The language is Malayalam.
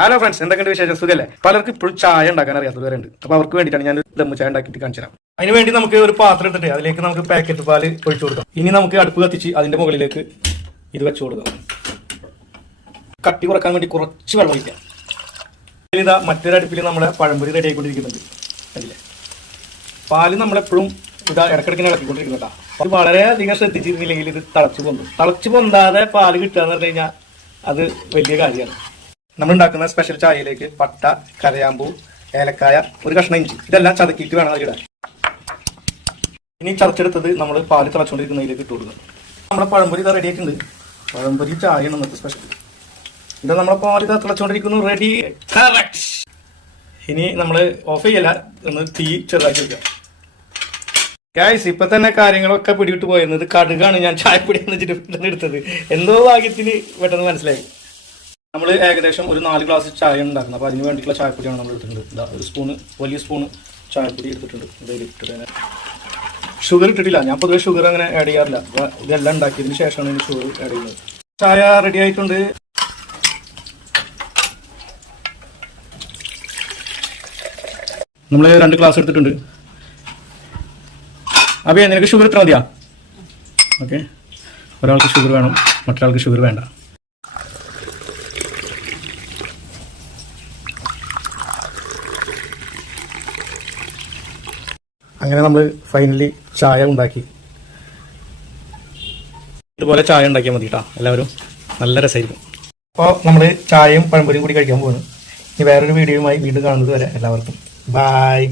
ഹലോ ഫ്രണ്ട്സ്, എന്തൊക്കെയുണ്ട് വിശേഷം? സുഖല്ലേ? പലർക്കും ഇപ്പോഴും ചായ ഉണ്ടാക്കാൻ അറിയാത്തവരുണ്ട്. അപ്പോൾ അവർക്ക് വേണ്ടിയിട്ടാണ് ഞാൻ ദമ്മ് ചായ ഉണ്ടാക്കിയിട്ട് കാണിച്ചു തരാം. അതിന് വേണ്ടി നമുക്ക് ഒരു പാത്രം എടുത്തിട്ട് അതിലേക്ക് നമുക്ക് പാക്കറ്റ് പാല് ഒഴിച്ചു കൊടുക്കാം. ഇനി നമുക്ക് അടുപ്പ് കത്തിച്ച് അതിന്റെ മുകളിലേക്ക് ഇത് വെച്ചു കൊടുക്കാം. കട്ടി കുറക്കാൻ വേണ്ടി കുറച്ച് വെള്ളം ഒഴിക്കാം. ഇതാ മറ്റൊരു അടുപ്പിൽ നമ്മളെ പഴംപൊരി റെഡി ആയിക്കൊണ്ടിരിക്കുന്നുണ്ട്. അതില്ലേ പാല് നമ്മളെപ്പോഴും ഇതാ ഇടക്കിടക്കിനെ ഇളക്കിക്കൊണ്ടിരിക്കുന്നുണ്ടാ. അത് വളരെയധികം ശ്രദ്ധിച്ചിരുന്നില്ലെങ്കിൽ ഇത് തിളച്ചു പൊന്താതെ പാല് കിട്ടുക എന്ന് പറഞ്ഞു കഴിഞ്ഞാൽ അത് വലിയ കാര്യമാണ്. നമ്മൾ ഉണ്ടാക്കുന്ന സ്പെഷ്യൽ ചായയിലേക്ക് പട്ട, കരയാമ്പൂ, ഏലക്കായ, ഒരു കഷ്ണം ഇഞ്ചി ഇതെല്ലാം ചതക്കിയിട്ട് വേണം അതിടാൻ. ഇനി ചതച്ചെടുത്തത് നമ്മൾ പാല് തിളച്ചുകൊണ്ടിരിക്കുന്നതിലേക്ക് ഇട്ട് കൊടുക്കുക. നമ്മുടെ പഴംപൊരി ഇതാ റെഡി ആയിട്ടുണ്ട്. പഴംപൊരി ചായയാണ് ഇന്നത്തെ സ്പെഷ്യൽ. ഇത് നമ്മളെ പാല് തിളച്ചുകൊണ്ടിരിക്കുന്നു. റെഡി. ഇനി നമ്മൾ ഓഫ് ചെയ്യല്ല, ഒന്ന് തീ ചെറുതാക്കി വെക്കാം. ഗൈസ്, ഇപ്പൊ തന്നെ കാര്യങ്ങളൊക്കെ പിടിവിട്ട് പോയിരുന്നത് കടുകാണ്. ഞാൻ ചായപ്പൊടി വെച്ചിട്ട് എടുത്തത് എന്തോ ഭാഗ്യത്തിന് പെട്ടെന്ന് മനസ്സിലായി. നമ്മൾ ഏകദേശം ഒരു 4 ഗ്ലാസ് ചായ ഉണ്ടാക്കുന്നത്. അപ്പോൾ അതിന് വേണ്ടിയിട്ടുള്ള ചായപ്പൊടിയാണ് നമ്മൾ എടുത്തിട്ടുണ്ട്. ഇതാ ഒരു സ്പൂണ്, വലിയ സ്പൂണ് ചായപ്പൊടി എടുത്തിട്ടുണ്ട്. ഇതിൽ ഇട്ടിട്ട് ഷുഗർ ഇട്ടിട്ടില്ല. ഞാൻ പൊതുവെ ഷുഗർ അങ്ങനെ ആഡ് ചെയ്യാറില്ല. ഇതെല്ലാം ഉണ്ടാക്കിയതിന് ശേഷമാണ് എനിക്ക് ഷുഗർ ആഡ് ചെയ്യുന്നത്. ചായ റെഡി ആയിട്ടുണ്ട്. നമ്മൾ 2 ഗ്ലാസ് എടുത്തിട്ടുണ്ട്. അപ്പോൾ നിനക്ക് ഷുഗർ ഇത്ര മതിയാ? ഓക്കെ, ഒരാൾക്ക് ഷുഗർ വേണം, മറ്റൊരാൾക്ക് ഷുഗർ വേണ്ട. അങ്ങനെ നമ്മൾ ഫൈനലി ചായ ഉണ്ടാക്കി. ഇതുപോലെ ചായ ഉണ്ടാക്കിയാൽ മതി കേട്ടോ, എല്ലാവരും. നല്ല രസമായിരിക്കും. അപ്പോൾ നമ്മൾ ചായയും പഴംപൊരിയും കൂടി കഴിക്കാൻ പോകുന്നു. ഇനി വേറൊരു വീഡിയോയുമായി വീണ്ടും കാണുന്നത് വരെ എല്ലാവർക്കും ബായ്.